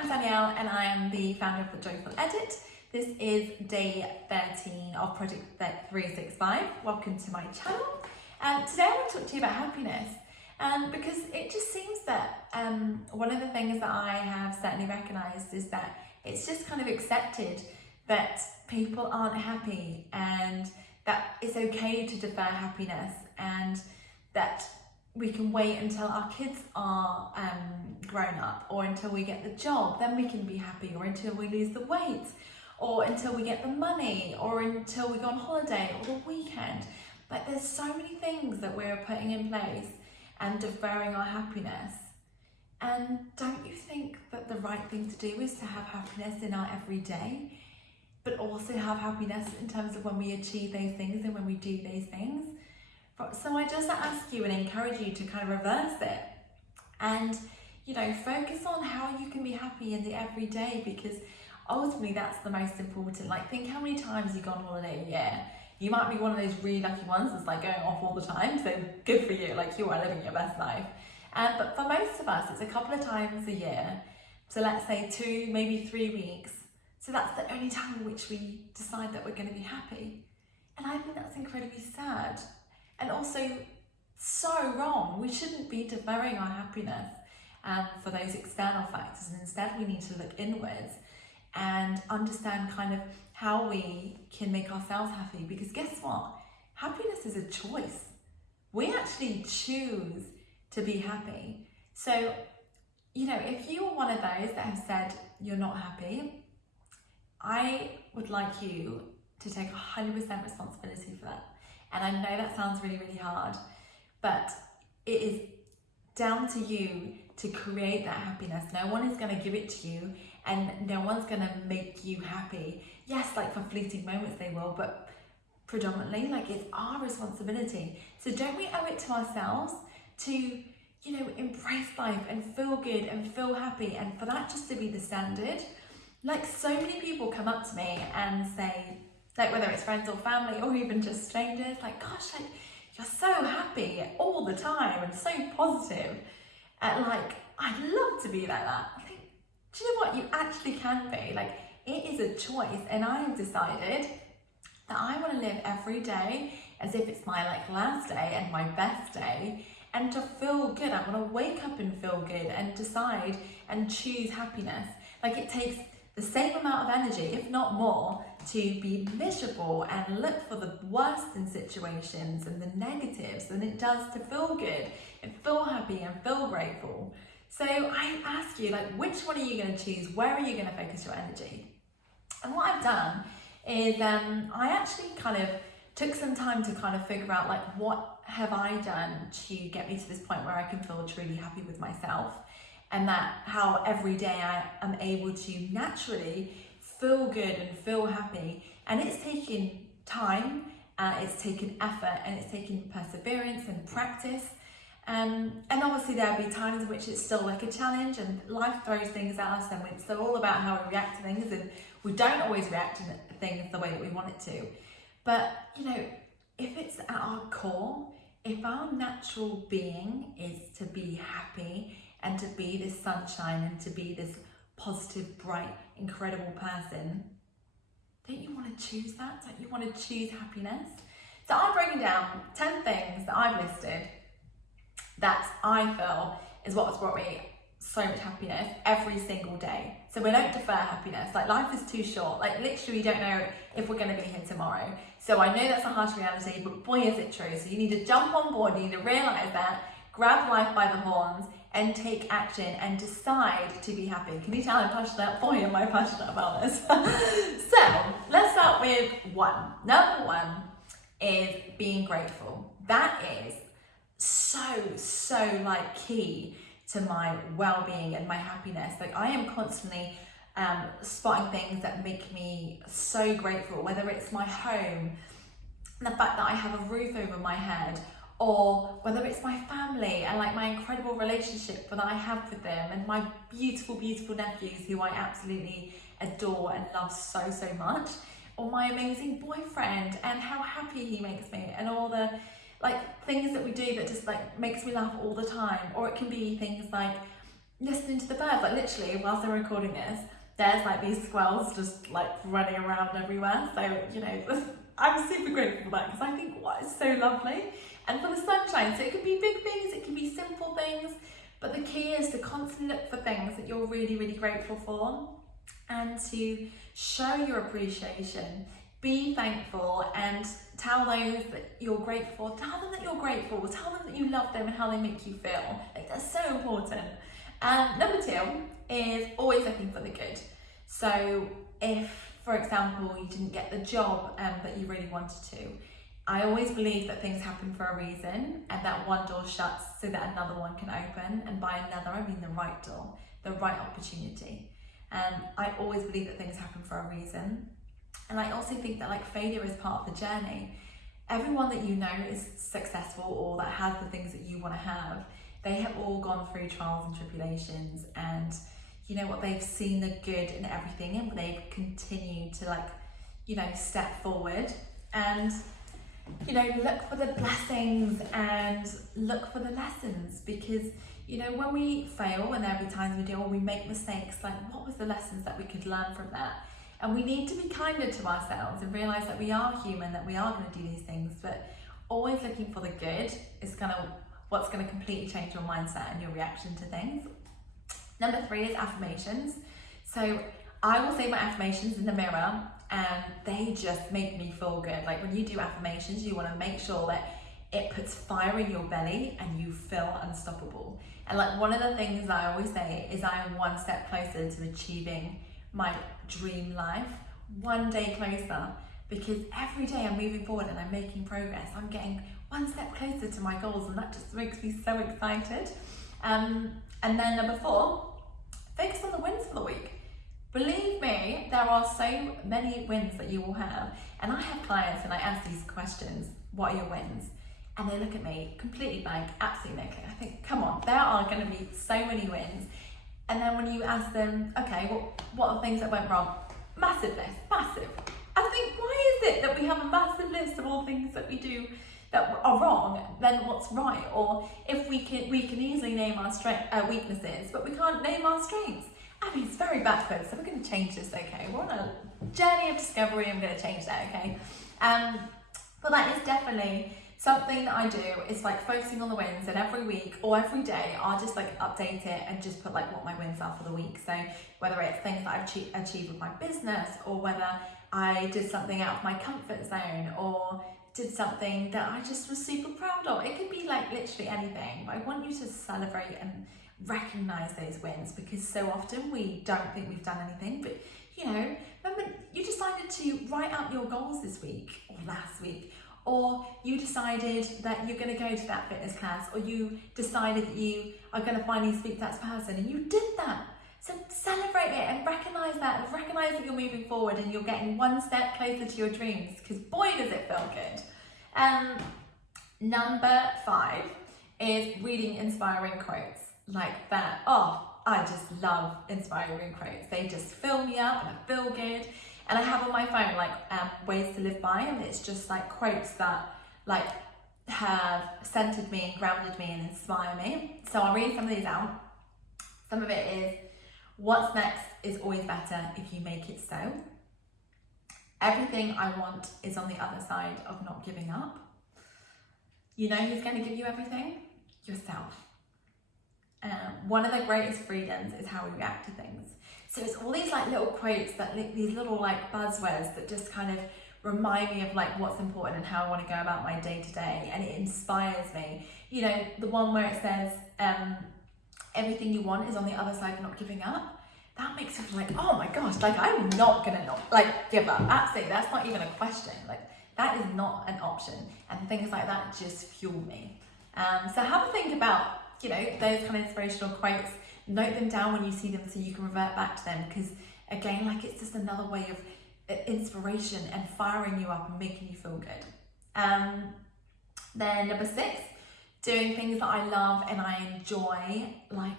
I'm Danielle and I am the founder of The Joyful Edit. This is day 13 of Project 365. Welcome to my channel. Today I want to talk to you about happiness because it just seems that one of the things that I have certainly recognised is that it's just kind of accepted that people aren't happy and that it's okay to defer happiness and that we can wait until our kids are grown up, or until we get the job, then we can be happy, or until we lose the weight, or until we get the money, or until we go on holiday or the weekend. Like, there's so many things that we're putting in place and deferring our happiness. And don't you think that the right thing to do is to have happiness in our everyday, but also have happiness in terms of when we achieve those things and when we do those things? So I just ask you and encourage you to kind of reverse it and, you know, focus on how you can be happy in the everyday, because ultimately that's the most important. Like, think how many times you go on holiday a year. You might be one of those really lucky ones that's like going off all the time, so good for you, like you are living your best life. But for most of us, it's a couple of times a year. So let's say 2, maybe 3 weeks. So that's the only time in which we decide that we're going to be happy. And I think that's incredibly sad. And also so wrong. We shouldn't be deferring our happiness for those external factors. And instead we need to look inwards and understand kind of how we can make ourselves happy. Because guess what? Happiness is a choice. We actually choose to be happy. So, you know, if you are one of those that have said you're not happy, I would like you to take 100% responsibility for that. And I know that sounds really, really hard, but it is down to you to create that happiness. No one is going to give it to you, and no one's going to make you happy. Yes, like for fleeting moments they will, but predominantly, like, it's our responsibility. So don't we owe it to ourselves to, you know, embrace life and feel good and feel happy, and for that just to be the standard? Like, so many people come up to me and say, like, whether it's friends or family or even just strangers, like, gosh, like, you're so happy all the time and so positive. And like, I'd love to be like that. I think, do you know what? You actually can be. Like, it is a choice, and I have decided that I want to live every day as if it's my like last day and my best day, and to feel good. I want to wake up and feel good and decide and choose happiness. Like, it takes the same amount of energy, if not more, to be miserable and look for the worst in situations and the negatives than it does to feel good and feel happy and feel grateful. So I ask you, like, which one are you going to choose? Where are you going to focus your energy? And what I've done is I actually kind of took some time to kind of figure out, like, what have I done to get me to this point where I can feel truly happy with myself, and that how every day I am able to naturally feel good and feel happy. And it's taken time, it's taken effort, and it's taken perseverance and practice. And obviously there'll be times in which it's still like a challenge, and life throws things at us, and it's all about how we react to things, and we don't always react to things the way that we want it to. But, you know, if it's at our core, if our natural being is to be happy and to be this sunshine and to be this positive, bright, incredible person, don't you want to choose that? Don't you want to choose happiness? So I'm breaking down 10 things that I've listed that I feel is what's brought me so much happiness every single day. So we don't defer happiness. Like, life is too short. Like, literally we don't know if we're going to be here tomorrow. So I know that's a harsh reality, but boy is it true. So you need to jump on board, you need to realise that, grab life by the horns and take action and decide to be happy. Can you tell I'm passionate? Boy, am I passionate about this. So let's start with 1. Number 1 is being grateful. That is so like key to my well-being and my happiness. Like, I am constantly spotting things that make me so grateful, whether it's my home, the fact that I have a roof over my head, or whether it's my family and like my incredible relationship that I have with them, and my beautiful, beautiful nephews who I absolutely adore and love so much, or my amazing boyfriend and how happy he makes me, and all the like things that we do that just like makes me laugh all the time. Or it can be things like listening to the birds. Like literally, whilst I'm recording this, there's like these squirrels just like running around everywhere. So, you know, I'm super grateful for that because I think, what is so lovely. And for the sunshine, so it can be big things, it can be simple things, but the key is to constantly look for things that you're really, really grateful for and to show your appreciation, be thankful and tell those that you're grateful, tell them that you're grateful, tell them that you love them and how they make you feel. Like, that's so important. And number 2 is always looking for the good. So if, for example, you didn't get the job that you really wanted to, I always believe that things happen for a reason and that one door shuts so that another one can open. And by another, I mean the right door, the right opportunity. I always believe that things happen for a reason. And I also think that like failure is part of the journey. Everyone that you know is successful or that has the things that you want to have, they have all gone through trials and tribulations, and you know what, they've seen the good in everything and they've continued to like, you know, step forward and, you know, look for the blessings and look for the lessons, because, you know, when we fail and there'll be times we do or we make mistakes, like what was the lessons that we could learn from that? And we need to be kinder to ourselves and realise that we are human, that we are going to do these things, but always looking for the good is what's going to completely change your mindset and your reaction to things. Number 3 is affirmations. So I will say my affirmations in the mirror and they just make me feel good. Like when you do affirmations, you want to make sure that it puts fire in your belly and you feel unstoppable. And like one of the things I always say is I am one step closer to achieving my dream life, one day closer, because every day I'm moving forward and I'm making progress. I'm getting one step closer to my goals and that just makes me so excited. And then number 4, focus on the wins for the week. Believe me, there are so many wins that you will have. And I have clients and I ask these questions, what are your wins? And they look at me completely blank, absolutely no clue. I think, come on, there are going to be so many wins. And then when you ask them, okay, well, what are things that went wrong? Massive list, massive. I think, why is it that we have a massive list of all things that we do that are wrong, then what's right? Or if we can easily name our weaknesses, but we can't name our strengths. I mean, it's very backwards, so we're going to change this, okay? We're on a journey of discovery, I'm going to change that, okay? But that is definitely something that I do, is like focusing on the wins, and every week or every day I'll just like update it and just put like what my wins are for the week. So whether it's things that I've achieved with my business, or whether I did something out of my comfort zone, or did something that I just was super proud of. It could be like literally anything, but I want you to celebrate and recognize those wins, because so often we don't think we've done anything. But you know, remember you decided to write out your goals this week or last week, or you decided that you're going to go to that fitness class, or you decided that you are going to finally speak to that person and you did that. So celebrate it and recognize that, and recognize that you're moving forward and you're getting one step closer to your dreams, because boy does it feel good. Number 5 is reading inspiring quotes like that. Oh, I just love inspiring quotes. They just fill me up and I feel good. And I have on my phone like ways to live by, and it's just like quotes that like have centered me and grounded me and inspire me. So I'll read some of these out. Some of it is, what's next is always better if you make it so. Everything I want is on the other side of not giving up. You know who's going to give you everything? Yourself. One of the greatest freedoms is how we react to things. So it's all these like little quotes, that these little like buzzwords that just kind of remind me of like what's important and how I want to go about my day to day, and it inspires me. You know, the one where it says, everything you want is on the other side of not giving up. That makes me feel like, oh my gosh, like I'm not gonna give up. Absolutely, that's not even a question. Like that is not an option. And things like that just fuel me. So have a think about, you know, those kind of inspirational quotes. Note them down when you see them so you can revert back to them, because again, like it's just another way of inspiration and firing you up and making you feel good. Then number 6, doing things that I love and I enjoy. Like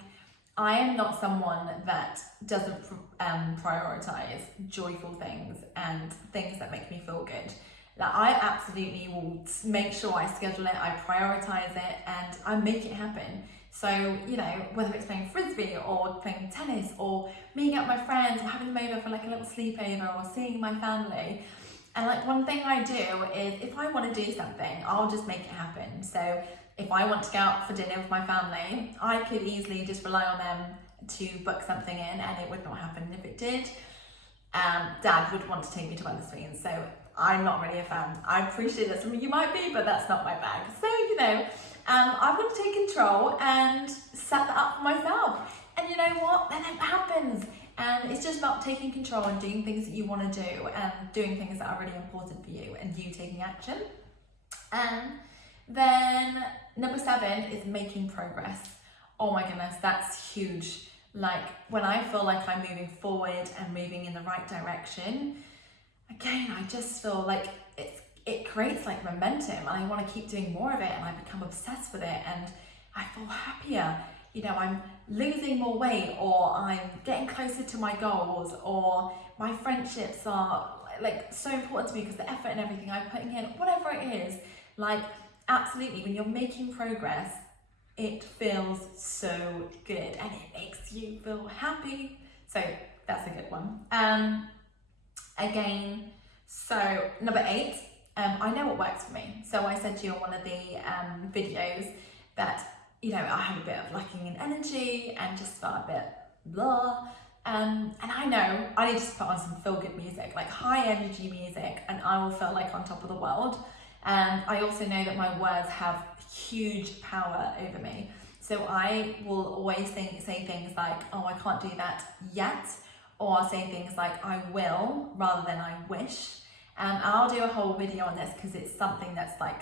I am not someone that doesn't prioritize joyful things and things that make me feel good. Like I absolutely will make sure I schedule it, I prioritize it, and I make it happen. So, you know, whether it's playing frisbee or playing tennis or meeting up with my friends or having them over for like a little sleepover or seeing my family. And like one thing I do is if I want to do something, I'll just make it happen. So if I want to go out for dinner with my family, I could easily just rely on them to book something in and it would not happen. And if it did, Dad would want to take me to Wetherspoons. So I'm not really a fan. I appreciate that some of you might be, but that's not my bag. So, you know, I've got to take control and set that up for myself. And you know what? Then it happens. And it's just about taking control and doing things that you want to do and doing things that are really important for you and you taking action. And then number 7 is making progress. Oh my goodness, that's huge. Like when I feel like I'm moving forward and moving in the right direction, again, I just feel like it creates like momentum and I want to keep doing more of it and I become obsessed with it and I feel happier. You know, I'm losing more weight or I'm getting closer to my goals or my friendships are like so important to me because the effort and everything I'm putting in, whatever it is, like absolutely when you're making progress, it feels so good and it makes you feel happy. So that's a good one. Again, so number 8, I know what works for me. So I said to you on one of the videos that, you know, I had a bit of lacking in energy and just felt a bit blah. And I know I need to put on some feel-good music, like high energy music, and I will feel like on top of the world. And I also know that my words have huge power over me. So I will always say things like, oh, I can't do that yet. Or I'll say things like, I will, rather than I wish. And I'll do a whole video on this because it's something that's like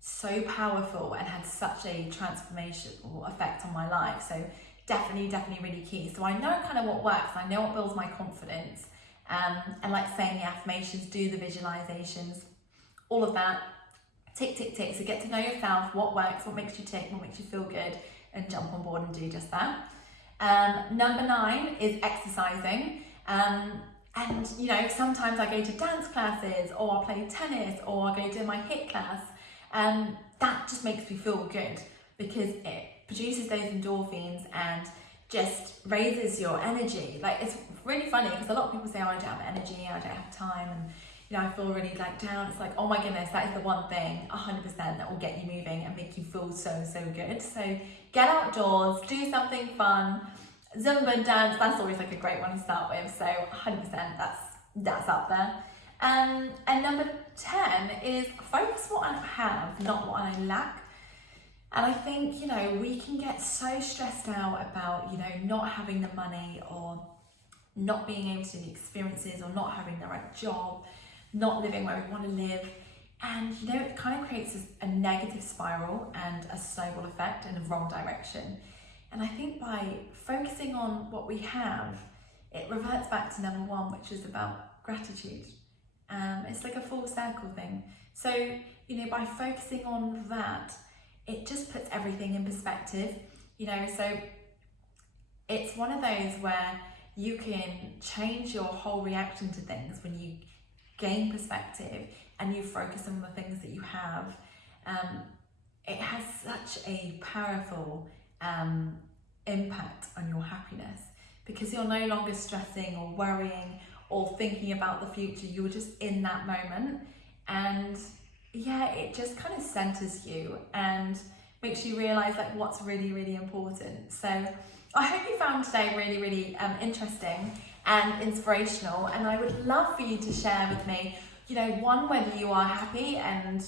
so powerful and had such a transformational effect on my life. So definitely really key. So I know kind of what works. I know what builds my confidence. And like saying the affirmations, do the visualizations, all of that. Tick, tick, tick. So get to know yourself, what works, what makes you tick, what makes you feel good, and jump on board and do just that. Number 9 is exercising. And you know, sometimes I go to dance classes or I play tennis or I go to my HIIT class. That just makes me feel good because it produces those endorphins and just raises your energy. Like it's really funny because a lot of people say, oh, I don't have energy, I don't have time, and you know, I feel really like down. It's like, oh my goodness, that is the one thing 100% that will get you moving and make you feel so good. So get outdoors, do something fun. Zumba dance, that's always like a great one to start with. So 100% that's up there. And number 10 is focus what I have, not what I lack. And I think, you know, we can get so stressed out about, you know, not having the money or not being able to do the experiences or not having the right job, not living where we want to live. And, you know, it kind of creates a negative spiral and a snowball effect in the wrong direction. And I think by focusing on what we have, it reverts back to number 1, which is about gratitude. It's like a full circle thing. So, you know, by focusing on that, it just puts everything in perspective, you know. So it's one of those where you can change your whole reaction to things when you gain perspective and you focus on the things that you have. It has such a powerful impact on your happiness because you're no longer stressing or worrying or thinking about the future. You're just in that moment, and yeah, it just kind of centers you and makes you realize like what's really important. So I hope you found today really interesting and inspirational, and I would love for you to share with me, you know, one, whether you are happy, and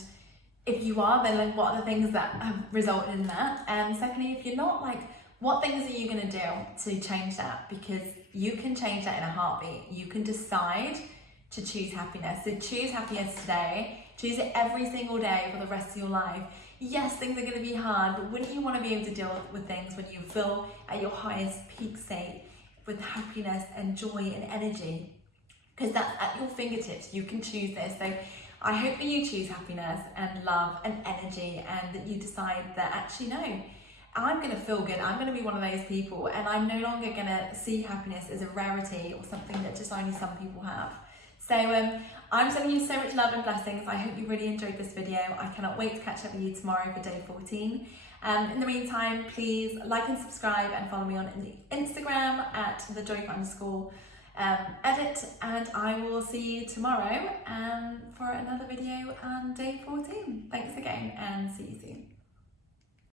if you are, then like what are the things that have resulted in that, and secondly, if you're not, like what things are you going to do to change that? Because you can change that in a heartbeat. You can decide to choose happiness. So choose happiness today. Choose it every single day for the rest of your life. Yes, things are going to be hard, but wouldn't you want to be able to deal with things when you feel at your highest peak state with happiness and joy and energy? Because that's at your fingertips. You can choose this. So I hope that you choose happiness and love and energy, and that you decide that actually, no, I'm going to feel good. I'm going to be one of those people, and I'm no longer going to see happiness as a rarity or something that just only some people have. So I'm sending you so much love and blessings. I hope you really enjoyed this video. I cannot wait to catch up with you tomorrow for day 14. In the meantime, please like and subscribe and follow me on Instagram at thejoyful_edit, and I will see you tomorrow for another video on day 14. Thanks again and see you soon.